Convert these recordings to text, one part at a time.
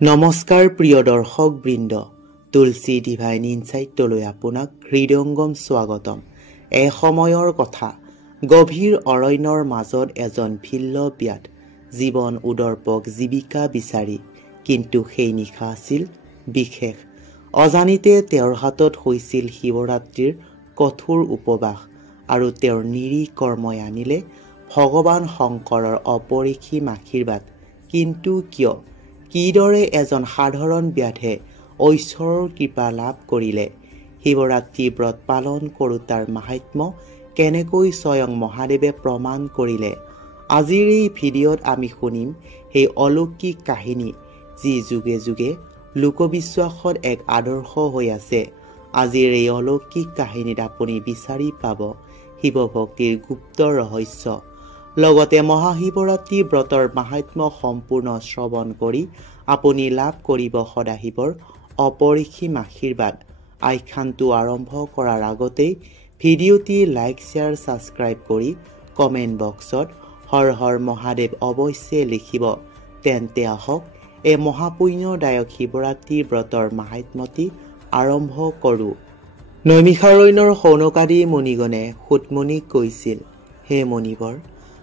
নমস্কাৰ প্ৰিয় দৰ্শক বৃন্দ, তুলসী ডিভাইন ইনসাইটলৈ আপোনাক হৃদয়ংগম স্বাগতম। সময়ৰ কথা, গভীৰ অৰণ্যৰ মাজত এজন ভিল্ল ব্যাত জীৱন উদৰ্পক জীৱিকা বিচাৰি, কিন্তু সেই নিশা আছিল বিশেষ। অজানিতে তেওঁৰ হাতত হৈছিল শিৱৰাত্ৰিৰ কঠোৰ উপবাস, আৰু তেওঁৰ নিৰীহ কৰ্মই আনিলে ভগৱান শংকৰৰ অপৰিসীম আশীৰ্বাদ। কিন্তু কিদৰে এজন সাধাৰণ ব্যাধে ঐশ্বৰৰ কৃপা লাভ কৰিলে? শিৱৰাত্ৰি ব্ৰত পালন কৰোঁতাৰ মাহাত্ম্য কেনেকৈ স্বয়ং মহাদেৱে প্ৰমাণ কৰিলে? আজিৰ এই ভিডিঅ'ত আমি শুনিম সেই অলৌকিক কাহিনী, যি যুগে যুগে লোকবিশ্বাসত এক আদৰ্শ হৈ আছে। আজিৰ এই অলৌকিক কাহিনীত আপুনি বিচাৰি পাব শিৱভক্তিৰ গুপ্ত ৰহস্য, লগতে মহাশিৱৰাত্ৰি ব্ৰতৰ মাহাত্ম্য সম্পূৰ্ণ শ্ৰৱণ কৰি আপুনি লাভ কৰিব সদাশিৱৰ অপৰিসীম আশীৰ্বাদ। আখ্যানটো আৰম্ভ কৰাৰ আগতেই ভিডিঅ'টি লাইক, শ্বেয়াৰ, ছাবস্ক্ৰাইব কৰি কমেণ্ট বক্সত হৰ হৰ মহাদেৱ অৱশ্যে লিখিব। তেন্তে আহক এই মহাপুণ্যদায়ক শিৱৰাত্ৰি ব্ৰতৰ মাহাত্ম্যটি আৰম্ভ কৰোঁ। নৈমিষাৰণ্যৰ শৌনকাদি মুনিগণে সুতমুনিক কৈছিল, হে মুনিবৰ,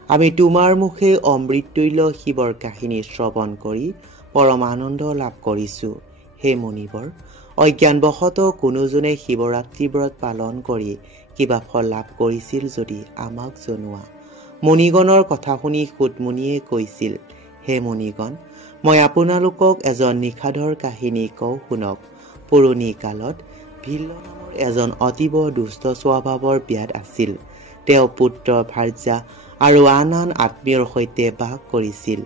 আমি তোমাৰ মুখে অমৃততুল্য শিৱৰ কাহিনী শ্ৰৱণ কৰি পৰম আনন্দ লাভ কৰিছোঁ। হে মুনিবৰ, অজ্ঞানবশতঃ কোনোজনে শিৱৰাত্ৰি ব্ৰত পালন কৰি কিবা ফল লাভ কৰিছিল যদি আমাক জনোৱা। মুনিগণৰ কথা শুনি সুতমুনিয়ে কৈছিল, হে মুনিগণ, মই আপোনালোকক এজন নিশাধৰ কাহিনী কওঁ শুনক। পুৰণি কালত ভিল্ল নামৰ এজন অতীৱ দুষ্ট স্বভাৱৰ ব্যাধ আছিল। তেওঁ পুত্ৰ, ভাৰ্যা আৰু আন আন আত্মীয়ৰ সৈতে বাস কৰিছিল।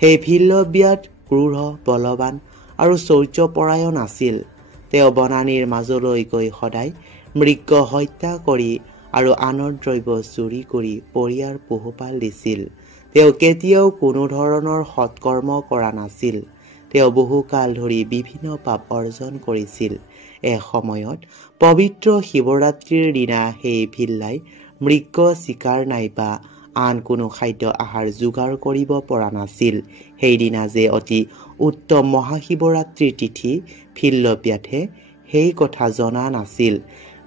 সেই ভিল্ল ব্যাধ ক্ৰূৰ, বলৱান আৰু শৌৰ্যপৰায়ণ আছিল। তেওঁ বনানীৰ মাজলৈ গৈ সদায় মৃগ হত্যা কৰি আৰু আনৰ দ্ৰব্য চুৰি কৰি পৰিয়াল পোহপাল দিছিল। তেওঁ কেতিয়াও কোনো ধৰণৰ সৎকৰ্ম কৰা নাছিল। তেওঁ বহুকাল ধৰি বিভিন্ন পাপ অৰ্জন কৰিছিল। এসময়ত পবিত্ৰ শিৱৰাত্ৰিৰ দিনা সেই ভিল্লাই মৃগ চিকাৰ নাইবা আন কোনো খাদ্য আহাৰ যোগাৰ কৰিব পৰা নাছিল। সেইদিনা যে অতি উত্তম মহাশিৱৰাত্ৰিৰ তিথি, ভিল্ল ব্যাধে সেই কথা জনা নাছিল।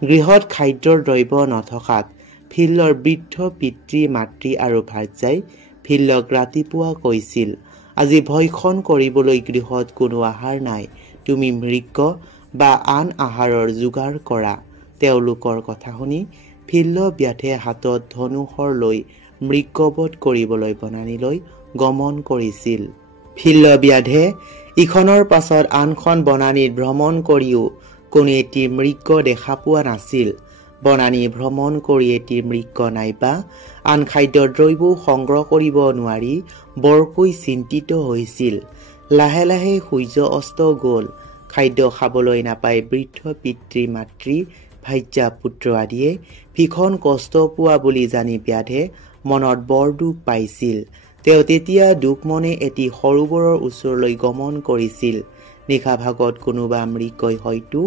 গৃহত খাদ্যৰ দ্ৰব্য নথকাত ভিল্লৰ বৃদ্ধ পিতৃ, মাতৃ আৰু ভাৰ্যাই ভিল্লক ৰাতিপুৱা কৈছিল, আজি ভক্ষণ কৰিবলৈ গৃহত কোনো আহাৰ নাই, তুমি মৃগ বা আন আহাৰৰ যোগাৰ কৰা। তেওঁলোকৰ কথা শুনি ভিল্ল ব্যাধে হাতত ধনুশৰ লৈ মৃগবধ কৰিবলৈ বনানীলৈ গমন কৰিছিল। ভিল্ল ব্যাধে ইখনৰ পাছত আনখন বনানীত ভ্ৰমণ কৰিও কোনো এটি মৃগ দেখা পোৱা নাছিল। বনানী ভ্ৰমণ কৰি এটি মৃগ নাইবা আন খাদ্য দ্ৰব্য সংগ্ৰহ কৰিব নোৱাৰি বৰকৈ চিন্তিত হৈছিল। লাহে লাহে সূৰ্য অস্ত গ'ল। খাদ্য খাবলৈ নাপাই বৃদ্ধ পিতৃ, মাতৃ, ভাৰ্যা, পুত্ৰ আদিয়ে ভীষণ কষ্ট পোৱা বুলি জানি ব্যাধে মনত বৰ দুখ পাইছিল। তেওঁ তেতিয়া দুখ মনে এটি সৰোবৰৰ ওচৰলৈ গমন কৰিছিল। নিশা ভাগত কোনোবা মৃগই হয়তো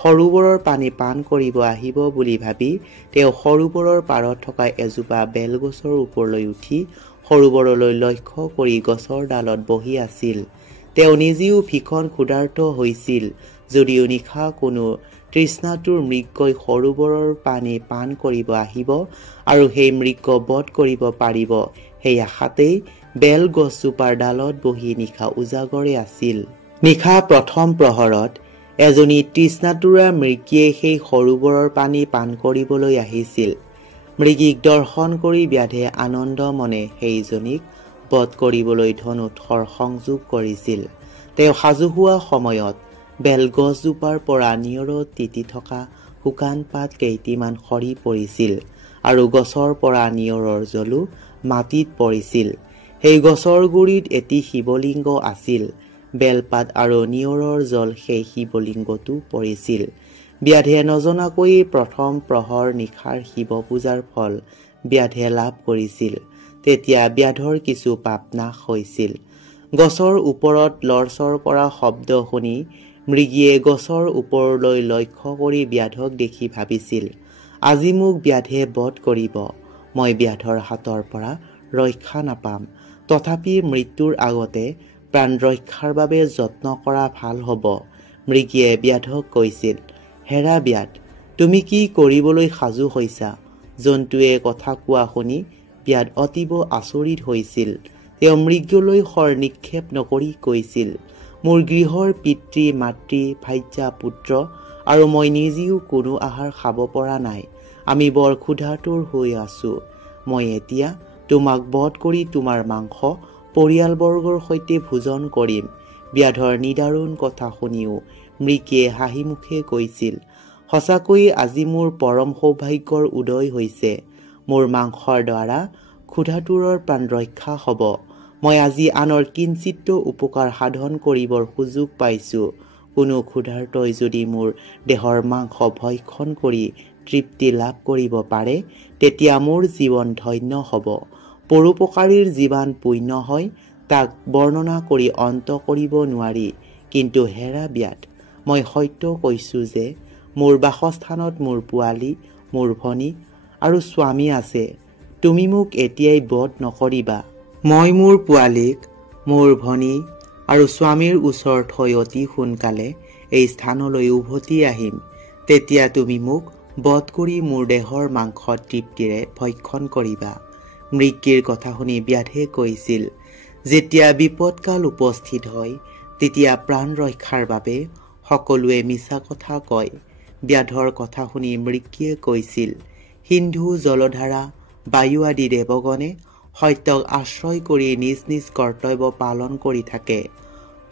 সৰোবৰৰ পানী পান কৰিব আহিব বুলি ভাবি তেওঁ সৰোবৰৰ পাৰত থকা এজোপা বেলগছৰ ওপৰলৈ উঠি সৰোবৰলৈ লক্ষ্য কৰি গছৰ ডালত বহি আছিল। তেওঁ নিজেও ভীষণ ক্ষুধাৰ্ত হৈছিল। যদিও নিশা কোনো তৃষ্ণাতুৰ মৃগই সৰোবৰৰ পানী পান কৰিব আহিব আৰু সেই মৃগ বধ কৰিব পাৰিব, সেই আশাতেই বেল গছজোপাৰ ডালত বহি নিশা উজাগৰে আছিল। নিশা প্ৰথম প্ৰহৰত এজনী তৃষ্ণাতুৰা মৃগীয়ে সেই সৰোবৰৰ পানী পান কৰিবলৈ আহিছিল। মৃগীক দৰ্শন কৰি ব্যাধে আনন্দ মনে সেইজনীক বধ কৰিবলৈ ধনুধৰ সংযোগ কৰিছিল। তেওঁ সাজু হোৱা সময়ত বেলগছজোপাৰ পৰা নিয়ৰত তিতি থকা শুকান পাত কেইটিমান সৰি পৰিছিল আৰু গছৰ পৰা নিয়ৰৰ জলো মাটিত পৰিছিল। সেই গছৰ গুৰিত এটি শিৱলিংগ আছিল। বেলপাত আৰু নিয়ৰৰ জল সেই শিৱলিংগতো পৰিছিল। ব্যাধে নজনাকৈয়ে প্ৰথম প্ৰহৰ নিশাৰ শিৱ পূজাৰ ফল ব্যাধে লাভ কৰিছিল। তেতিয়া ব্যাধৰ কিছু পাপ নাশ হৈছিল। গছৰ ওপৰত লৰচৰ কৰা শব্দ শুনি মৃগীয়ে গছৰ ওপৰলৈ লক্ষ্য কৰি ব্যাধক দেখি ভাবিছিল, আজি মোক ব্যাধে বধ কৰিব, মই ব্যাধৰ হাতৰ পৰা ৰক্ষা নাপাম। তথাপি মৃত্যুৰ আগতে প্ৰাণ ৰক্ষাৰ বাবে যত্ন কৰা ভাল হ'ব। মৃগীয়ে ব্যাধক কৈছিল, হেৰা ব্যাধ, তুমি কি কৰিবলৈ সাজু হৈছা? জন্তুৱে কথা কোৱা শুনি ব্যাধ অতীব আচৰিত হৈছিল। তেওঁ মৃগলৈ শৰ নিক্ষেপ নকৰি কৈছিল, মোৰ গৃহৰ পিতৃ মাতৃ ভাৰ্যা পুত্ৰ আৰু মই নিজেও কোনো আহাৰ খাব পৰা নাই। আমি বৰ ক্ষুধাতুৰ হৈ আছো। মই এতিয়া তোমাক বধ কৰি তোমাৰ মাংস পৰিয়ালবৰ্গৰ সৈতে ভোজন কৰিম। ব্যাধৰ নিদাৰুণ কথা শুনিও মৃগীয়ে হাঁহি মুখে কৈছিল, সঁচাকৈয়ে আজি মোৰ পৰম সৌভাগ্যৰ উদয় হৈছে। মোৰ মাংসৰ দ্বাৰা ক্ষুধাতুৰৰ প্ৰাণ ৰক্ষা হ'ব। মই আজি আনৰ কিঞ্চিত উপকাৰ সাধন কৰিবৰ সুযোগ পাইছো। কোনো ক্ষুধাৰ্তই যদি মোৰ দেহৰ মাংস ভক্ষণ কৰি তৃপ্তি লাভ কৰিব পাৰে, তেতিয়া মোৰ জীৱন ধন্য হ'ব। পৰোপকাৰীৰ যিমান পুণ্য হয় তাক বৰ্ণনা কৰি অন্ত কৰিব নোৱাৰি। কিন্তু হেৰা ব্যাধ, মই সত্য কৈছো যে মোৰ বাসস্থানত মোৰ পোৱালি, মোৰ ভনী আৰু স্বামী আছে। তুমি মোক এতিয়াই বধ নকৰিবা। মই মোৰ পোৱালীক, মোৰ ভনী আৰু স্বামীৰ ওচৰত থৈ অতি সোনকালে এই স্থানলৈ উভতি আহিম। তেতিয়া তুমি মোক বধ কৰি মোৰ দেহৰ মাংস তৃপ্তিৰে ভক্ষণ কৰিবা। মৃগীৰ কথা শুনি ব্যাধে কৈছিল, যেতিয়া বিপদকাল উপস্থিত হয় তেতিয়া প্ৰাণ ৰক্ষাৰ বাবে সকলোৱে মিছা কথা কয়। ব্যাধৰ কথা শুনি মৃগীয়ে কৈছিল, সিন্ধু জলধাৰা বায়ু আদি দেৱগণে সত্যক আশ্ৰয় কৰি নিজ নিজ কৰ্তব্য পালন কৰি থাকে।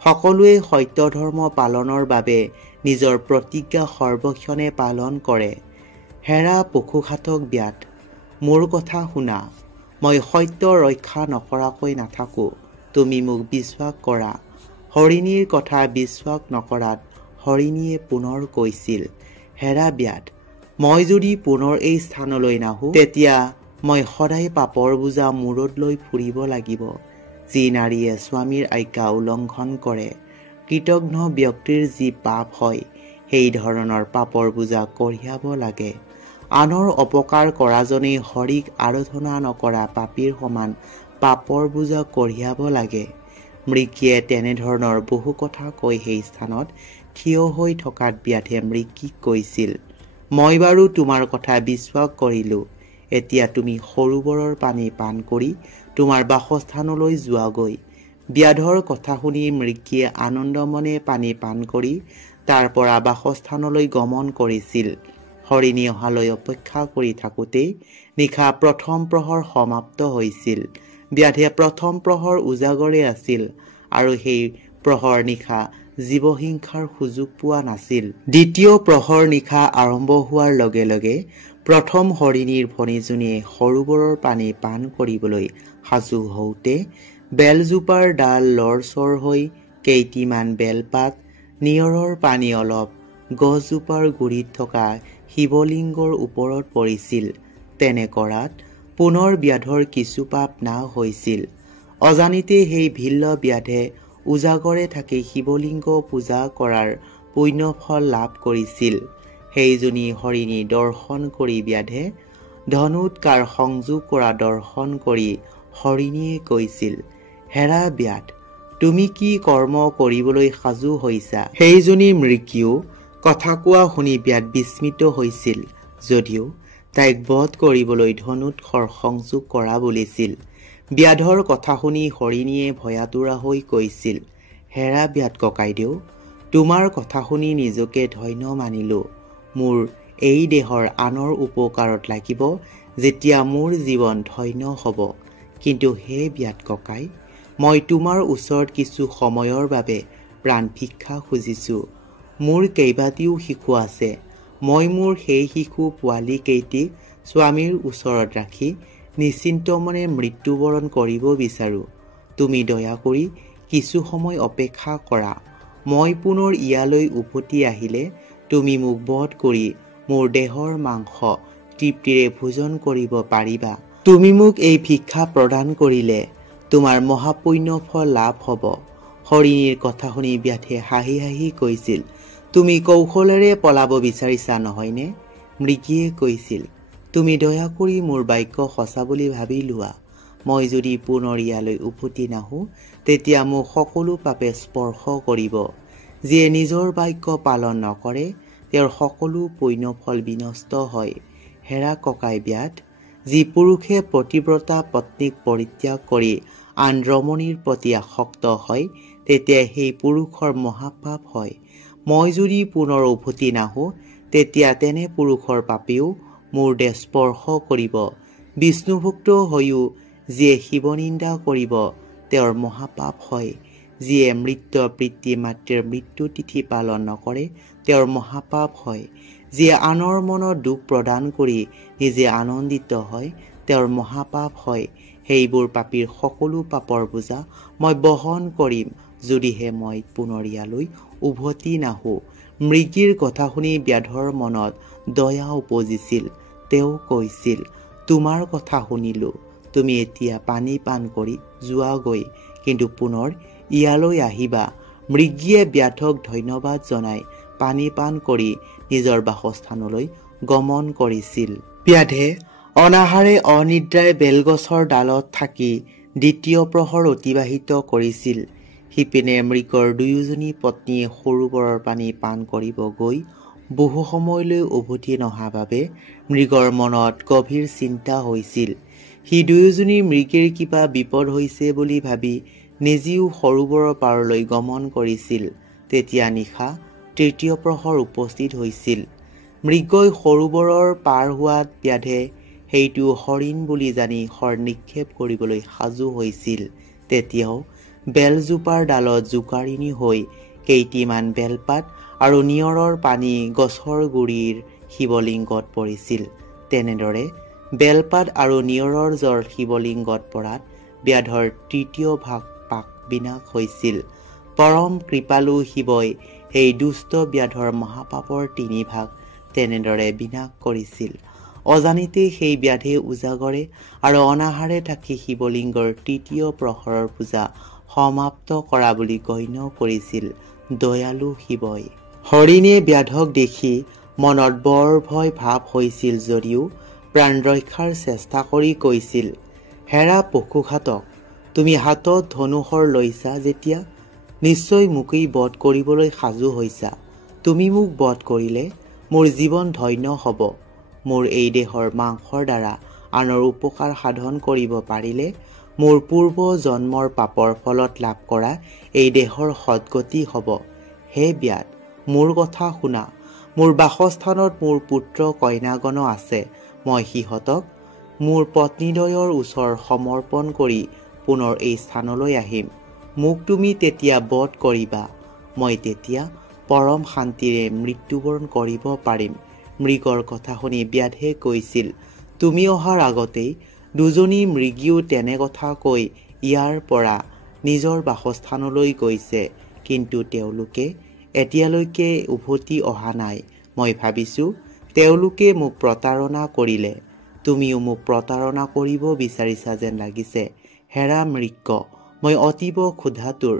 সকলোৱে সত্য ধৰ্ম পালনৰ বাবে নিজৰ প্ৰতিজ্ঞা সৰ্বক্ষণে পালন কৰে। হেৰা পশুঘাতক ব্যাধ, মোৰ কথা শুনা। মই সত্য ৰক্ষা নকৰাকৈ নাথাকো। তুমি মোক বিশ্বাস কৰা। হৰিণীৰ কথা বিশ্বাস নকৰাত হৰিণীয়ে পুনৰ কৈছিল, হেৰা ব্যাধ, মই যদি পুনৰ এই স্থানলৈ নাহো তেতিয়া মই সদায় পাপৰ বোজা মূৰত লৈ ফুৰিব লাগিব। যি নাৰীয়ে স্বামীৰ আজ্ঞা উলংঘন কৰে, কৃতঘ্ন ব্যক্তিৰ যি পাপ হয় সেই ধৰণৰ পাপৰ বোজা কঢ়িয়াব লাগে। আনৰ অপকাৰ কৰাজনেই হৰিক আৰাধনা নকৰা পাপীৰ সমান পাপৰ বোজা কঢ়িয়াব লাগে। মৃগীয়ে তেনেধৰণৰ বহু কথা কৈ সেই স্থানত থিয় হৈ থকাত ব্যাধে মৃগীক কৈছিল, মই বাৰু তোমাৰ কথা বিশ্বাস কৰিলো। এতিয়া তুমি সৰোবৰৰ পানী পান কৰি তোমাৰ বাসস্থানলৈ যোৱাগৈ। ব্যাধৰ কথা শুনি মৃগীয়ে আনন্দমনে পানী পান কৰি তাৰ পৰা বাসস্থানলৈ গমন কৰিছিল। হৰিণী অহালৈ অপেক্ষা কৰি থাকোঁতেই নিশা প্ৰথম প্ৰহৰ সমাপ্ত হৈছিল। ব্যাধে প্ৰথম প্ৰহৰ উজাগৰে আছিল আৰু সেই প্ৰহৰ নিশা জীৱহিংসাৰ সুযোগ পোৱা নাছিল। দ্বিতীয় প্ৰহৰ নিশা আৰম্ভ হোৱাৰ লগে লগে প্ৰথম হৰিণীৰ ভনীজনীয়ে সৰোবৰৰ পানী পান কৰিবলৈ সাজু হওঁতে বেলজোপাৰ ডাল লৰচৰ হৈ কেইটিমান বেলপাত, নিয়ৰৰ পানী অলপ গছজোপাৰ গুৰিত থকা শিৱলিংগৰ ওপৰত পৰিছিল। তেনে কৰাত পুনৰ ব্যাধৰ কিছু পাপ নাশ হৈছিল। অজানিতে সেই ভিল্ল ব্যাধে উজাগৰে থাকি শিৱলিংগ পূজা কৰাৰ পুণ্যফল লাভ কৰিছিল। সেইজনী হৰিণী দৰ্শন কৰি ব্যাধে ধনুৎকাৰ সংযোগ কৰা দৰ্শন কৰি হৰিণীয়ে কৈছিল, হেৰা ব্যাধ, তুমি কি কৰ্ম কৰিবলৈ সাজু হৈছা? সেইজনী মৃগীও কথা কোৱা শুনি ব্যাধ বিস্মিত হৈছিল, যদিও তাইক বধ কৰিবলৈ ধনুৎকাৰ সংযোগ কৰা বুলিছিল। ব্যাধৰ কথা শুনি হৰিণীয়ে ভয়াতুৰা হৈ কৈছিল, হেৰা ব্যাধ ককাইদেউ, তোমাৰ কথা শুনি নিজকে ধন্য মানিলো। মোৰ এই দেহৰ আনৰ উপকাৰত লাগিব যেতিয়া মোৰ জীৱন ধন্য হ'ব। কিন্তু হে ব্যাধ ককাই, মই তোমাৰ ওচৰত কিছু সময়ৰ বাবে প্ৰাণ ভিক্ষা খুজিছো। মোৰ কেইবাটিও শিশু আছে। মই মোৰ সেই শিশু পোৱালি কেইটিক স্বামীৰ ওচৰত ৰাখি নিশ্চিন্ত মনে মৃত্যুবৰণ কৰিব বিচাৰো। তুমি দয়া কৰি কিছু সময় অপেক্ষা কৰা। মই পুনৰ ইয়ালৈ উভতি আহিলে তুমি মোক বধ কৰি মোৰ দেহৰ মাংস তৃপ্তিৰে ভোজন কৰিব পাৰিবা। তুমি মোক এই ভিক্ষা প্ৰদান কৰিলে তোমাৰ মহাপুণ্য ফল লাভ হ'ব। হৰিণীৰ কথা শুনি ব্যাধে হাঁহি হাঁহি কৈছিল, তুমি কৌশলেৰে পলাব বিচাৰিছা নহয়নে? মৃগীয়ে কৈছিল, তুমি দয়া কৰি মোৰ বাক্য সঁচা বুলি ভাবি লোৱা। মই যদি পুনৰ ইয়ালৈ উভতি নাহোঁ তেতিয়া মোক সকলো পাপে স্পৰ্শ কৰিব। যিয়ে নিজৰ বাক্য পালন নকৰে তেওঁৰ সকলো পুণ্যফল বিনষ্ট হয়। হেৰা ককাই ব্যাধ, যি পুৰুষে পতিব্ৰতা পত্নীক পৰিত্যাগ কৰি আন ৰমণীৰ প্ৰতি আসক্ত হয় তেতিয়া সেই পুৰুষৰ মহাপাপ হয়। মই যদি পুনৰ উভতি নাহোঁ তেতিয়া তেনে পুৰুষৰ পাপেও মোৰ দেহ স্পৰ্শ কৰিব। বিষ্ণুভক্ত হৈও যিয়ে শিৱনিন্দা কৰিব তেওঁৰ মহাপাপ হয়। যিয়ে মৃত পিতৃ মাতৃৰ মৃত্যু তিথি পালন নকৰে তেওঁৰ মহাপাপ হয়। যিয়ে আনৰ মনত দুখ প্ৰদান কৰি নিজে আনন্দিত হয় তেওঁৰ মহাপাপ হয়। সেইবোৰ পাপীৰ সকলো পাপৰ বোজা মই বহন কৰিম যদিহে মই পুনৰ ইয়ালৈ উভতি নাহোঁ। মৃগীৰ কথা শুনি ব্যাধৰ মনত দয়া উপজিছিল। তেওঁ কৈছিল, তোমাৰ কথা শুনিলোঁ, তুমি এতিয়া পানী পান কৰি যোৱাগৈ, কিন্তু পুনৰ ইয়ালৈ আহিবা। মৃগীয়ে ব্যাধক ধন্যবাদ জনাই পানী পান কৰি নিজৰ বাসস্থানলৈ গমন কৰিছিল। ব্যাধে অনাহাৰে অনিদ্ৰায় বেলগছৰ ডালত থাকি দ্বিতীয় প্ৰহৰ অতিবাহিত কৰিছিল। সিপিনে মৃগৰ দুয়োজনী পত্নীয়ে সৰোবৰৰ পানী পান কৰিব গৈ বহু সময়লৈ উভতি নহা বাবে মৃগৰ মনত গভীৰ চিন্তা হৈছিল। সি দুয়োজনী মৃগীৰ কিবা বিপদ হৈছে বুলি ভাবি নিজেও সৰোবৰৰ পাৰলৈ গমন কৰিছিল। তেতিয়া নিশা তৃতীয় প্ৰহৰ উপস্থিত হৈছিল। মৃগই সৰোবৰৰ পাৰ হোৱাত ব্যাধে সেইটো হৰিণ বুলি জানি শৰ নিক্ষেপ কৰিবলৈ সাজু হৈছিল। তেতিয়াও বেলজোপাৰ ডালত জোকাৰিনী হৈ কেইটিমান বেলপাত আৰু নিয়ৰৰ পানী গছৰ গুৰিৰ শিৱলিংগত পৰিছিল। তেনেদৰে বেলপাত আৰু নিয়ৰৰ জ্বৰ শিৱলিংগত পৰাত ব্যাধৰ তৃতীয় ভাগ পাক বিনাশ হৈছিল। পৰম কৃপালু শিৱই সেই দুষ্ট ব্যাধৰ মহাপাপৰ 3 ভাগ তেনেদৰে বিনাশ কৰিছিল। অজানিতে সেই ব্যাধে উজাগৰে আৰু অনাহাৰে থাকি শিৱলিংগৰ তৃতীয় প্ৰহৰৰ পূজা সমাপ্ত কৰা বুলি গণ্য কৰিছিল দয়ালু শিৱই। হৰিণে ব্যাধক দেখি মনত বৰ ভয় ভাৱ হৈছিল যদিও প্ৰাণ ৰক্ষাৰ চেষ্টা কৰি কৈছিল, হেৰা পশুঘাতক, তুমি হাতত ধনুশৰ লৈছা যেতিয়া নিশ্চয় মোকেই বধ কৰিবলৈ সাজু হৈছা। তুমি মোক বধ কৰিলে মোৰ জীৱন ধন্য হ'ব। মোৰ এই দেহৰ মাংসৰ দ্বাৰা আনৰ উপকাৰ সাধন কৰিব পাৰিলে মোৰ পূৰ্ব জন্মৰ পাপৰ ফলত লাভ কৰা এই দেহৰ সদ্গতি হ'ব। হে ব্যাধ, মোৰ কথা শুনা। মোৰ বাসস্থানত মোৰ পুত্ৰ কন্যাগণ আছে। মই সিহঁতক মোৰ পত্নীদ্বয়ৰ ওচৰ সমৰ্পণ কৰি পুনৰ এই স্থানলৈ আহিম। মোক তুমি তেতিয়া বধ কৰিবা। মই তেতিয়া পৰম শান্তিৰে মৃত্যুবৰণ কৰিব পাৰিম। মৃগৰ কথা শুনি ব্যাধে কৈছিল, তুমি অহাৰ আগতেই দুজনী মৃগীও তেনে কথা কৈ ইয়াৰ পৰা নিজৰ বাসস্থানলৈ গৈছে, কিন্তু তেওঁলোকে এতিয়ালৈকে উভতি অহা নাই। মই ভাবিছোঁ তেওঁলোকে মোক প্ৰতাৰণা কৰিলে। তুমিও মোক প্ৰতাৰণা কৰিব বিচাৰিছা যেন লাগিছে। হেৰা মৃগ, মই অতীব ক্ষুধাতুৰ।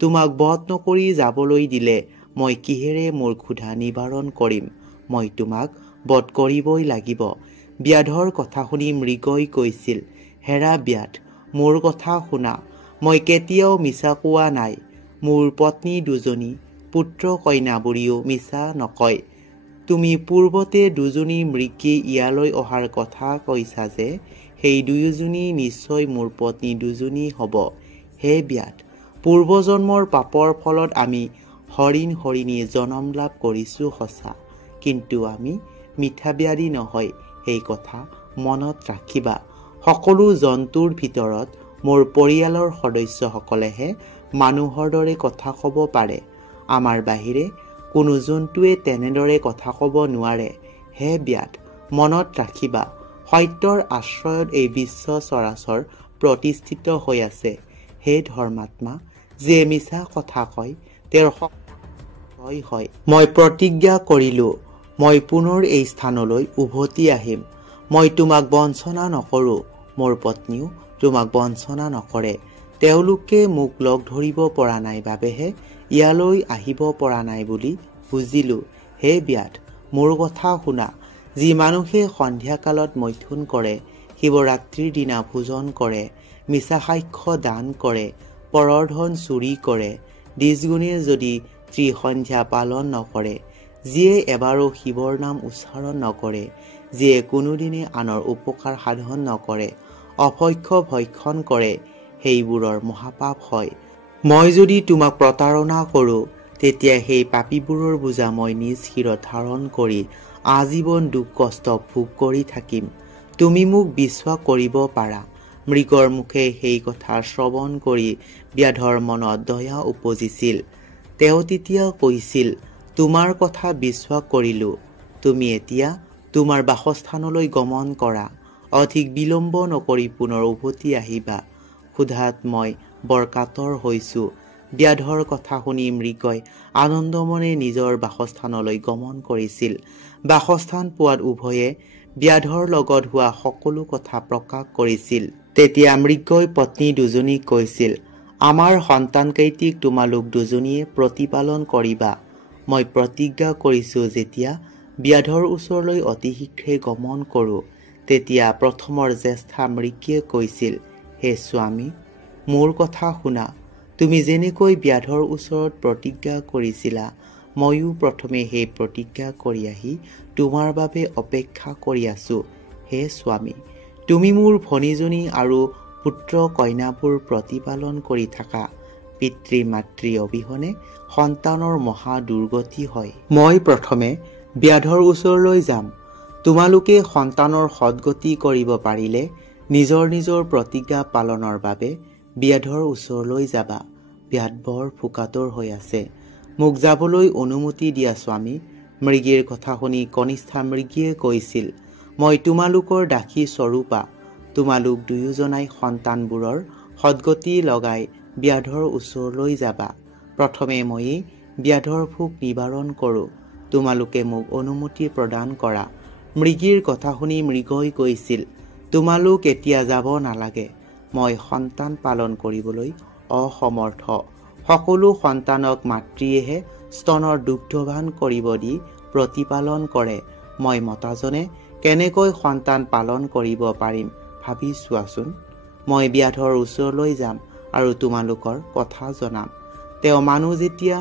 তোমাক বধ নকৰি যাবলৈ দিলে মই কিহেৰে মোৰ ক্ষুধা নিবাৰণ কৰিম? মই তোমাক বধ কৰিবই লাগিব। ব্যাধৰ কথা শুনি মৃগই কৈছিল, হেৰা ব্যাধ, মোৰ কথা শুনা। মই কেতিয়াও মিছা কোৱা নাই। মোৰ পত্নী দুজনী, পুত্ৰ কন্যা বুলিও মিছা নকয়। তুমি পূৰ্বতে দুজনী মৃগী ইয়ালৈ অহাৰ কথা কৈছা যে সেই দুয়োজনী নিশ্চয় মোৰ পত্নী দুজনী হ'ব। হে ব্যাধ, পূৰ্বজন্মৰ পাপৰ ফলত আমি হৰিণ হৰিণী জন্ম লাভ কৰিছোঁ সঁচা, কিন্তু আমি মিঠাব্যাধি নহয়, সেই কথা মনত ৰাখিবা। সকলো জন্তুৰ ভিতৰত মোৰ পৰিয়ালৰ সদস্যসকলেহে মানুহৰ দৰে কথা ক'ব পাৰে। আমাৰ বাহিৰে কোনো জন্তুৱে তেনেদৰে কথা ক'ব নোৱাৰে। হে ব্যাধ, মনত ৰাখিবা, সত্যৰ আশ্ৰয়ত এই বিশ্ব চৰাচৰ প্ৰতিষ্ঠিত হৈ আছে। হে ধৰ্মাত্মা, যিয়ে মিছা কথা কয় তেওঁৰ জয় হয়। মই প্ৰতিজ্ঞা কৰিলোঁ, মই পুনৰ এই স্থানলৈ উভতি আহিম। মই তোমাক বঞ্চনা নকৰোঁ, মোৰ পত্নীও তোমাক বঞ্চনা নকৰে। তেওঁলোকে মোক লগ ধৰিব পৰা নাই বাবেহে ইয়ালৈ আহিব পৰা নাই বুলি বুজিলোঁ। হে ব্যাধ, মোৰ কথা শুনা। যি মানুহে সন্ধিয়া কালত মৈথুন কৰে, শিৱৰাত্ৰিৰ দিনা ভোজন কৰে, মিছা সাক্ষ্য দান কৰে, পৰৰ ধন চুৰি কৰে, দ্বিজগুণে যদি ত্ৰিসন্ধ্যা পালন নকৰে, যিয়ে এবাৰো শিৱৰ নাম উচ্চাৰণ নকৰে, যিয়ে কোনোদিনে আনৰ উপকাৰ সাধন নকৰে, অভক্ষ্য ভক্ষণ কৰে, সেইবোৰৰ মহাপাপ হয়। মই যদি তোমাক প্ৰতাৰণা কৰোঁ, তেতিয়া সেই পাপীবোৰৰ বোজা মই নিজ শিৰত ধাৰণ কৰি আজীৱন দুখ কষ্ট ভোগ কৰি থাকিম। তুমি মোক বিশ্বাস কৰিব পাৰা। মৃগৰ মুখে সেই কথা শ্ৰৱণ কৰি ব্যাধৰ মনত দয়া উপজিছিল। তেওঁ তেতিয়া কৈছিল, তোমাৰ কথা বিশ্বাস কৰিলোঁ। তুমি এতিয়া তোমাৰ বাসস্থানলৈ গমন কৰা। অধিক বিলম্ব নকৰি পুনৰ উভতি আহিবা। ক্ষুধাত মই বৰ কাতৰ হৈছোঁ। ব্যাধৰ কথা শুনি মৃগই আনন্দমনে নিজৰ বাসস্থানলৈ গমন কৰিছিল। বাসস্থান পোৱাত উভয়ে ব্যাধৰ লগত হোৱা সকলো কথা প্ৰকাশ কৰিছিল। তেতিয়া মৃগই পত্নী দুজনীক কৈছিল, আমাৰ সন্তানকেইটিক তোমালোক দুজনীয়ে প্ৰতিপালন কৰিবা। মই প্ৰতিজ্ঞা কৰিছোঁ, যেতিয়া ব্যাধৰ ওচৰলৈ অতি শীঘ্ৰে গমন কৰোঁ, তেতিয়া প্ৰথমৰ জ্যেষ্ঠা মৃগীয়ে কৈছিল, হে স্বামী, মোৰ কথা শুনা। তুমি যেনেকৈ ব্যাধৰ ওচৰত প্ৰতিজ্ঞা কৰিছিলা, ময়ো প্ৰথমে সেই প্ৰতিজ্ঞা কৰি আহি তোমাৰ বাবে অপেক্ষা কৰি আছোঁ। হে স্বামী, তুমি মোৰ ভনীজনী আৰু পুত্ৰ কন্যাবোৰ প্ৰতিপালন কৰি থাকা। পিতৃ মাতৃ অবিহনে সন্তানৰ মহা দুৰ্গতি হয়। মই প্ৰথমে ব্যাধৰ ওচৰলৈ যাম। তোমালোকে সন্তানৰ সদ্গতি কৰিব পাৰিলে নিজৰ নিজৰ প্ৰতিজ্ঞা পালনৰ বাবে ব্যাধৰ ওচৰলৈ যাবা। ব্যাধ বৰ ফোকাতৰ হৈ আছে। মোক যাবলৈ অনুমতি দিয়া স্বামী। মৃগীৰ কথা শুনি কনিষ্ঠা মৃগীয়ে কৈছিল, মই তোমালোকৰ দাসী স্বৰূপা। তোমালোক দুয়োজনাই সন্তানবোৰৰ সদ্গতি লগাই ব্যাধৰ ওচৰলৈ যাবা। প্ৰথমে ময়েই ব্যাধৰ ভোক নিবাৰণ কৰোঁ। তোমালোকে মোক অনুমতি প্ৰদান কৰা। মৃগীৰ কথা শুনি মৃগই কৈছিল, তোমালোক এতিয়া যাব নালাগে। মই সন্তান পালন কৰিবলৈ অসমৰ্থ। সকলো সন্তানক মাতৃয়েহে স্তনৰ দুগ্ধপান কৰিব দি প্ৰতিপালন কৰে। মই মতাজনে কেনেকৈ সন্তান পালন কৰিব পাৰিম ভাবি চোৱাচোন। মই ব্যাধৰ ওচৰলৈ যাম আৰু তোমালোকৰ কথা জনাম। তেওঁ মানুহ যেতিয়া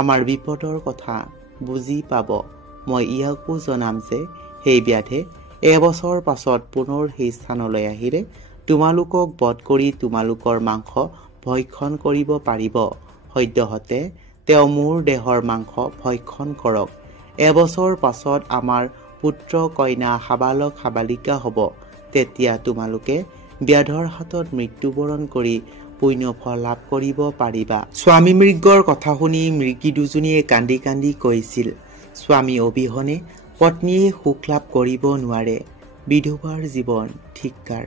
আমাৰ বিপদৰ কথা বুজি পাব, মই ইয়াকো জনাম যে সেই ব্যাধে এবছৰ পাছত পুনৰ সেই স্থানলৈ আহিলে তোমালোকক বধ কৰি তোমালোকৰ মাংস ভক্ষণ কৰিব পাৰিব। সদ্যহতে তেওঁ মোৰ দেহৰ মাংস ভক্ষণ কৰক। এবছৰ পাছত আমাৰ পুত্ৰ কন্যা সাবালক সাবালিকা হ'ব। তেতিয়া তোমালোকে ব্যাধৰ হাতত মৃত্যুবৰণ কৰি পুণ্যফল লাভ কৰিব পাৰিবা। স্বামী মৃগৰ কথা শুনি মৃগী দুজনীয়ে কান্দি কান্দি কৈছিল, স্বামী অবিহনে পত্নীয়ে সুখ লাভ কৰিব নোৱাৰে। বিধৱাৰ জীৱন ধিক্কাৰ।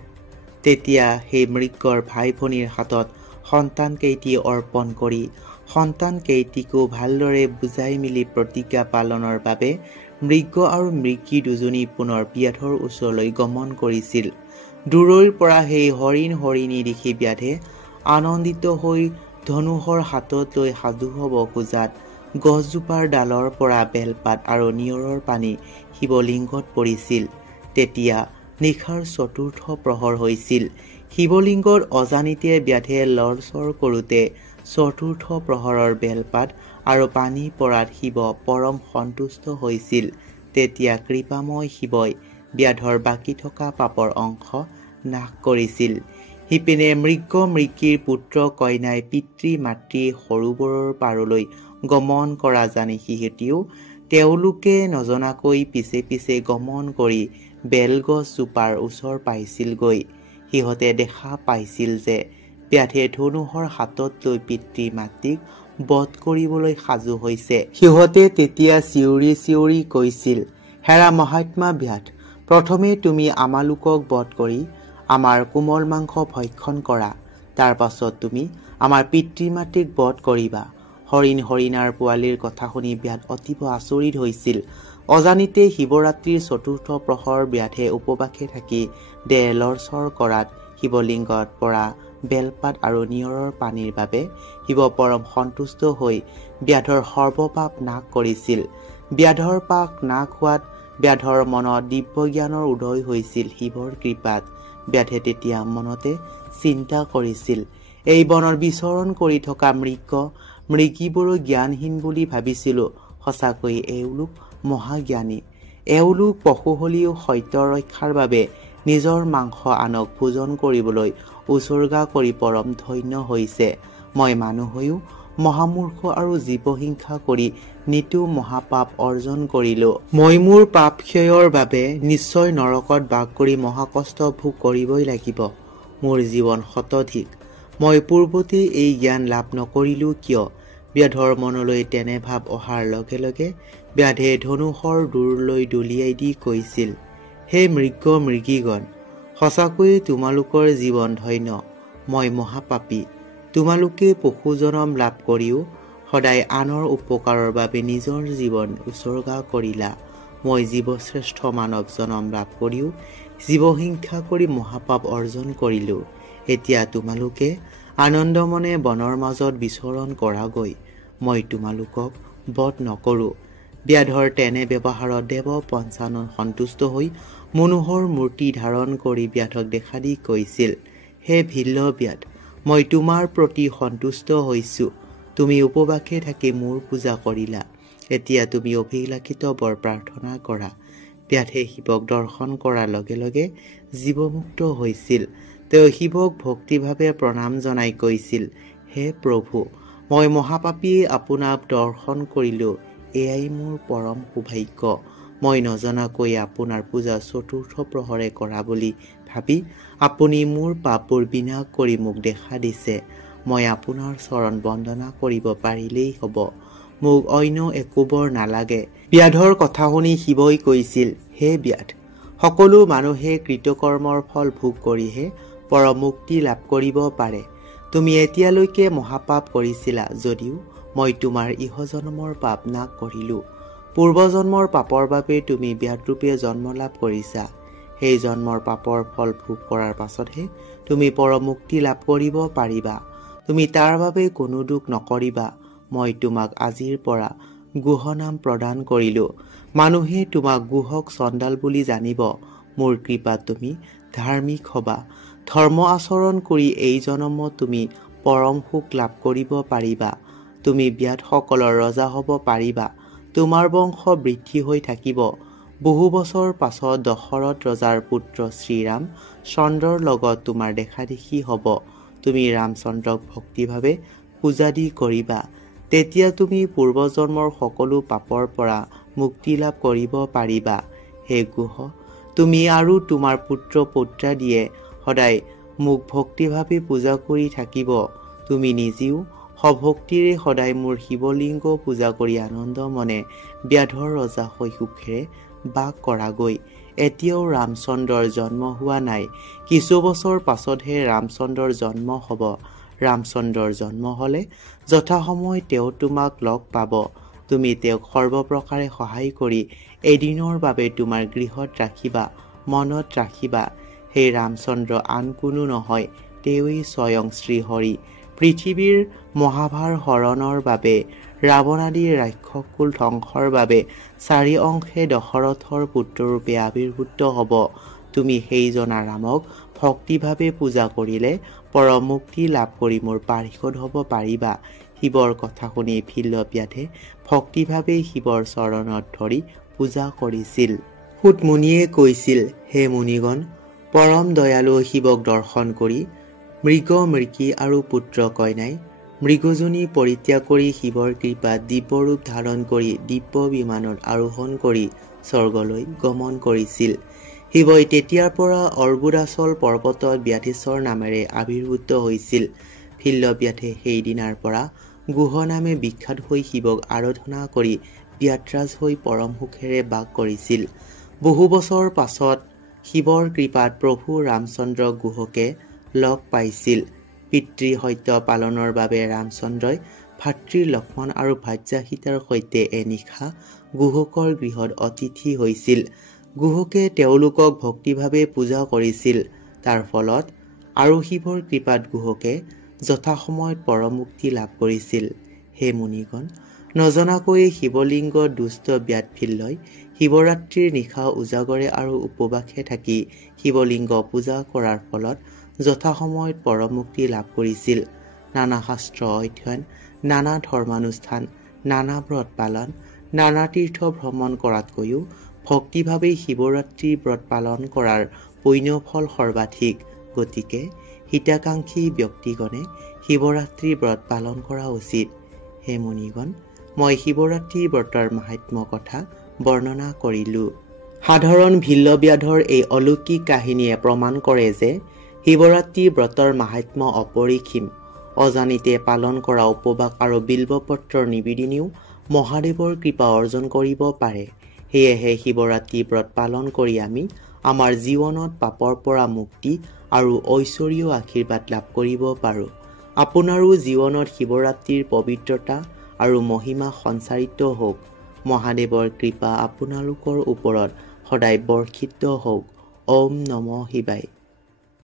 তেতিয়া সেই মৃগৰ ভাই ভনীৰ হাতত সন্তান কেইটি অৰ্পণ কৰি সন্তান কেইটিকো ভালদৰে বুজাই মেলি প্ৰতিজ্ঞা পালনৰ বাবে মৃগ আৰু মৃগী দুজনী পুনৰ ব্যাধৰ ওচৰলৈ গমন কৰিছিল। দূৰৈৰ পৰা সেই হৰিণ হৰিণী দেখি ব্যাধে আনন্দিত হৈ ধনুষৰ হাতত লৈ সাজু হ'ব খোজাত গছজোপাৰ ডালৰ পৰা বেলপাত আৰু নিয়ৰৰ পানী শিৱলিংগত পৰিছিল। তেতিয়া নিশাৰ চতুৰ্থ প্ৰহৰ হৈছিল। শিৱলিংগত অজানিতে ব্যাধে লৰচৰ কৰোঁতে চতুৰ্থ প্ৰহৰৰ বেলপাত আৰু পানী পৰাত শিৱ পৰম সন্তুষ্ট হৈছিল। তেতিয়া কৃপাময় শিৱই ব্যাধৰ বাকী থকা পাপৰ অংশ নাশ কৰিছিল। সিপিনে মৃগ মৃগীৰ পুত্ৰ কন্যাই পিতৃ মাতৃ সৰোবৰৰ পাৰলৈ গমন কৰা জানি সিহঁতিও তেওঁলোকে নজনাকৈ পিছে পিছে গমন কৰি বেলগছজোপাৰ ওচৰ পাইছিলগৈ। সিহঁতে দেখা পাইছিল যে ব্যাধে ধনুষৰ হাতত লৈ পিতৃ মাতৃক বধ কৰিবলৈ সাজু হৈছে। সিহঁতে তেতিয়া চিঞৰি চিঞৰি কৈছিল, হেৰা মহাত্মা ব্যাধ, প্ৰথমে তুমি আমালোকক বধ কৰি আমাৰ কোমল মাংস ভক্ষণ কৰা। তাৰ পাছত তুমি আমাৰ পিতৃ মাতৃক বধ কৰিবা। হৰিণ হৰিণাৰ পোৱালিৰ কথা শুনি ব্যাধ অতীৱ আচৰিত হৈছিল। অজানিতে শিৱৰাত্ৰিৰ চতুৰ্থ প্ৰহৰ ব্যাধে উপবাসে থাকি দেহ লৰচৰ কৰাত শিৱলিংগত পৰা বেলপাত আৰু নিয়ৰৰ পানীৰ বাবে শিৱ পৰম সন্তুষ্ট হৈ ব্যাধৰ সৰ্বপাপ নাশ কৰিছিল। ব্যাধৰ পাপ নাশ হোৱাত ব্যাধৰ মনত দিব্য জ্ঞানৰ উদয় হৈছিল। শিৱৰ কৃপাত ব্যাধে তেতিয়া মনতে চিন্তা কৰিছিল। এই বনত বিচৰণ কৰি থকা মৃগীবোৰো জ্ঞানহীন বুলি ভাবিছিলোঁ। সঁচাকৈ এওঁলোক মহাজ্ঞানী। এওঁলোক পশু হলেও সত্য ৰক্ষাৰ বাবে নিজৰ মাংস আনক ভোজন কৰিবলৈ উচৰ্গা কৰি পৰম ধন্য হৈছে। মই মানুহ হৈও মহামূৰ্খ আৰু জীৱহিংসা কৰি নিতৌ মহাপাপ অৰ্জন কৰিলোঁ। মই মোৰ পাপ ক্ষয়ৰ বাবে নিশ্চয় নৰকত বাস কৰি মহাকষ্ট ভোগ কৰিবই লাগিব। মোৰ জীৱন শতধিক। মই পূৰ্বতে এই জ্ঞান লাভ নকৰিলোঁ কিয়? ব্যাধৰ মনলৈ তেনে ভাৱ অহাৰ লগে লগে ব্যাধে ধনুষৰ দূৰলৈ দলিয়াই দি কৈছিল, হে মৃগীগণ, সঁচাকৈয়ে তোমালোকৰ জীৱন ধন্য। মই মহাপাপী। তোমালোকে পশু জনম লাভ কৰিও সদায় আনৰ উপকাৰৰ বাবে নিজৰ জীৱন উচৰ্গা কৰিলা। মই জীৱশ্ৰেষ্ঠ মানৱ জনম লাভ কৰিও জীৱহিংসা কৰি মহাপাপ অৰ্জন কৰিলোঁ। এতিয়া তোমালোকে আনন্দমনে বনৰ মাজত বিচৰণ কৰাগৈ। মই তোমালোকক বধ নকৰোঁ। ব্যাধৰ তেনে ব্যৱহাৰত দেৱ পঞ্চানন সন্তুষ্ট হৈ মনোহৰ মূৰ্তি ধাৰণ কৰি ব্যাধক দেখা দি কৈছিল, হে ভিল্ল ব্যাধ, মই তোমাৰ প্ৰতি সন্তুষ্ট হৈছোঁ। তুমি উপবাসে থাকি মোৰ পূজা কৰিলা। এতিয়া তুমি অভিলাষিত বৰ প্ৰাৰ্থনা কৰা। ব্যাধে শিৱক দৰ্শন কৰাৰ লগে লগে জীৱমুক্ত হৈছিল। তেওঁ শিৱক ভক্তিভাৱে প্ৰণাম জনাই কৈছিল, হে প্ৰভু, মই মহাপাপীয়ে আপোনাক দৰ্শন কৰিলোঁ। এয়াই মোৰ পৰম সৌভাগ্য। মই নজনাকৈ আপোনাৰ পূজা চতুৰ্থ প্ৰহৰে কৰা বুলি ভাবি আপুনি মোৰ পাপবোৰ বিনাশ কৰি মোক দেখা দিছে। মই আপোনাৰ চৰণ বন্দনা কৰিব পাৰিলেই হ'ব। মোক অন্য একো বৰ নালাগে। ব্যাধৰ কথা শুনি শিৱই কৈছিল, হে ব্যাধ, সকলো মানুহে কৃতকৰ্মৰ ফল ভোগ কৰিহে পৰম মুক্তি লাভ কৰিব পাৰে। তুমি এতিয়ালৈকে মহাপাপ কৰিছিলা যদিও মই তোমাৰ ইহজন্মৰ পাপ নাশ কৰিলোঁ। পূৰ্বজন্মৰ পাপৰ বাবে তুমি ব্যাধৰূপে জন্ম লাভ কৰিছা। সেই জন্মৰ পাপৰ ফল ভোগ কৰাৰ পাছতহে তুমি পৰম মুক্তি লাভ কৰিব পাৰিবা। তুমি তাৰ বাবে কোনো দুখ নকৰিবা। মই তোমাক আজিৰ পৰা গুহ নাম প্ৰদান কৰিলোঁ। মানুহে তোমাক গুহক চণ্ডাল বুলি জানিব। মোৰ কৃপাত তুমি ধাৰ্মিক হবা। ধৰ্ম আচৰণ কৰি এই জন্মত তুমি পৰম সুখ লাভ কৰিব পাৰিবা। তুমি ব্যাধসকলৰ ৰজা হ'ব পাৰিবা। তোমাৰ বংশ বৃদ্ধি হৈ থাকিব। বহু বছৰ পাছত দশৰথ ৰজাৰ পুত্ৰ শ্ৰীৰাম চন্দ্ৰৰ লগত তোমাৰ দেখা দেখি হ'ব। তুমি ৰামচন্দ্ৰক ভক্তিভাৱে পূজা দি কৰিবা। তেতিয়া তুমি পূৰ্বজন্মৰ সকলো পাপৰ পৰা মুক্তি লাভ কৰিব পাৰিবা। হে গুহ, তুমি আৰু তোমাৰ পুত্ৰ পৌত্ৰাদিয়ে সদায় মোক ভক্তিভাৱে পূজা কৰি থাকিব। তুমি নিজেও সভক্তিৰে সদায় মোৰ শিৱলিংগ পূজা কৰি আনন্দ মনে ব্যাধৰ ৰজা হৈ সুখেৰে বাস কৰাগৈ। এতিয়াও ৰামচন্দ্ৰৰ জন্ম হোৱা নাই। কিছু বছৰ পাছতহে ৰামচন্দ্ৰৰ জন্ম হ'ব। ৰামচন্দ্ৰৰ জন্ম হ'লে যথাসময় তেওঁ তোমাক লগ পাব। তুমি তেওঁক সৰ্বপ্ৰকাৰে সহায় কৰি এদিনৰ বাবে তোমাৰ গৃহত ৰাখিবা। মনত ৰাখিবা, সেই ৰামচন্দ্ৰ আন কোনো নহয়, তেওঁৱেই স্বয়ং শ্ৰীহৰি। পৃথিৱীৰ মহাভাৰ হৰণৰ বাবে, ৰাৱণাদিৰ ৰাক্ষসকুল ধ্বংসৰ বাবে 4 অংশে দশৰথৰ পুত্ৰৰূপে আৱিৰ্ভূত হ'ব। তুমি সেই জনা ৰামক ভক্তিভাৱে পূজা কৰিলে পৰম মুক্তি লাভ কৰি মোৰ পাৰিষদ হ'ব পাৰিবা। শিৱৰ কথা শুনি ভিল্ল ব্যাধে ভক্তিভাৱে শিৱৰ চৰণত ধৰি পূজা কৰিছিল। সূত মুনিয়ে কৈছিল, হে মুনিগণ, পৰম দয়ালু শিৱক দৰ্শন কৰি মৃগী আৰু পুত্ৰ কন্যাই মৃগজনী পৰিত্যাগ কৰি শিৱৰ কৃপাত দিব্যৰূপ ধাৰণ কৰি দিব্য বিমানত আৰোহণ কৰি স্বৰ্গলৈ গমন কৰিছিল। শিৱই তেতিয়াৰ পৰা অৰ্বুদাচল পৰ্বতত ব্যাধেশ্বৰ নামেৰে আৱিৰ্ভূত হৈছিল। ভিল্ল ব্যাধে সেই দিনাৰ পৰা গুহ নামে বিখ্যাত হৈ শিৱক আৰাধনা কৰি ব্যাধৰাজ হৈ পৰম সুখেৰে বাস কৰিছিল। বহু বছৰ পাছত শিৱৰ কৃপাত প্ৰভু ৰামচন্দ্ৰ গুহকে লগ পাইছিল। পিতৃ সত্য পালনৰ বাবে ৰামচন্দ্ৰই ভাতৃ লক্ষ্মণ আৰু ভাৰ্যা সীতাৰ সৈতে এনিশা গুহকৰ গৃহত অতিথি হৈছিল। গুহকে তেওঁলোকক ভক্তিভাৱে পূজা কৰিছিল। তাৰ ফলত আৰু শিৱৰ কৃপাত গুহকে যথাসময়ত পৰম মুক্তি লাভ কৰিছিল। হে মুনিগণ, নজনাকৈ শিৱলিংগ দুষ্ট ব্যাধ ভিল্লই শিৱৰাত্ৰিৰ নিশা উজাগৰে আৰু উপবাসে থাকি শিৱলিংগ পূজা কৰাৰ ফলত যথাসময়ত পৰমুক্তি লাভ কৰিছিল। নানা শাস্ত্ৰ অধ্যয়ন, নানা ধৰ্মানুষ্ঠান, নানা ব্ৰত পালন, নানা তীৰ্থ ভ্ৰমণ কৰাতকৈও ভক্তিভাৱেই শিৱৰাত্ৰিৰ ব্ৰত পালন কৰাৰ পুণ্যফল সৰ্বাধিক। গতিকে হিতাকাংক্ষী ব্যক্তিগণে শিৱৰাত্ৰিৰ ব্ৰত পালন কৰা উচিত। হে মুনিগণ, মই শিৱৰাত্ৰিৰ ব্ৰতৰ মাহাত্ম্য কথা বৰ্ণনা কৰিলোঁ। সাধাৰণ ভিল্লব্যাধৰ এই অলৌকিক কাহিনীয়ে প্ৰমাণ কৰে যে শিৱৰাত্ৰিৰ ব্ৰতৰ মাহাত্ম্য অপৰিসীম। অজানিতে পালন কৰা উপবাস আৰু বিল্বপত্ৰৰ নিবেদনেও মহাদেৱৰ কৃপা অৰ্জন কৰিব পাৰে। সেয়েহে শিৱৰাত্ৰি ব্ৰত পালন কৰি আমি আমাৰ জীৱনত পাপৰ পৰা মুক্তি আৰু ঐশ্বৰ্য আশীৰ্বাদ লাভ কৰিব পাৰোঁ। আপোনাৰো জীৱনত শিৱৰাত্ৰিৰ পবিত্ৰতা আৰু মহিমা সঞ্চাৰিত হওক। মহাদেৱৰ কৃপা আপোনালোকৰ ওপৰত সদায় বৰ্ষিত হওক। ওম নমঃ শিৱায়।